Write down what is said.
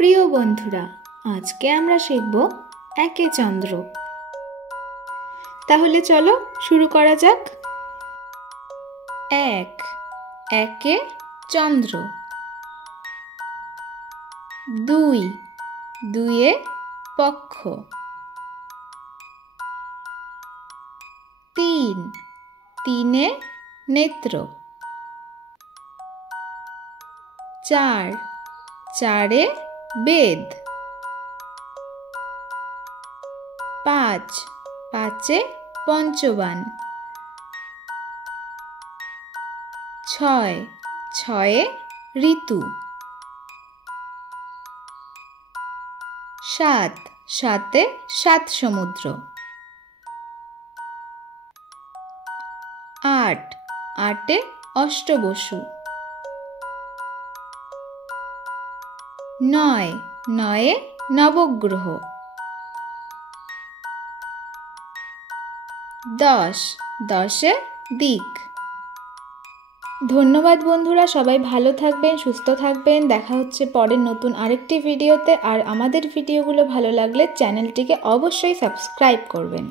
প্রিয় বন্ধুরা, আজকে আমরা শিখব একে চন্দ্র। তাহলে চলো শুরু করা যাক। এক, একে চন্দ্র। দুই, দুইয়ে পক্ষ। তিন, তিনে নেত্র। চার, চারে বেদ। পাঁচ, পাঁচে পঞ্চবান। ছয়, ছয়ে ঋতু। সাত, সাতে সাত সমুদ্র। আট, আটে অষ্টবসু। নয়, নয়ে নবগ্রহ। দশ, দশে দিক। ধন্যবাদ বন্ধুরা, সবাই ভালো থাকবেন, সুস্থ থাকবেন। দেখা হচ্ছে পরের নতুন আরেকটি ভিডিওতে। আর আমাদের ভিডিওগুলো ভালো লাগলে চ্যানেলটিকে অবশ্যই সাবস্ক্রাইব করবেন।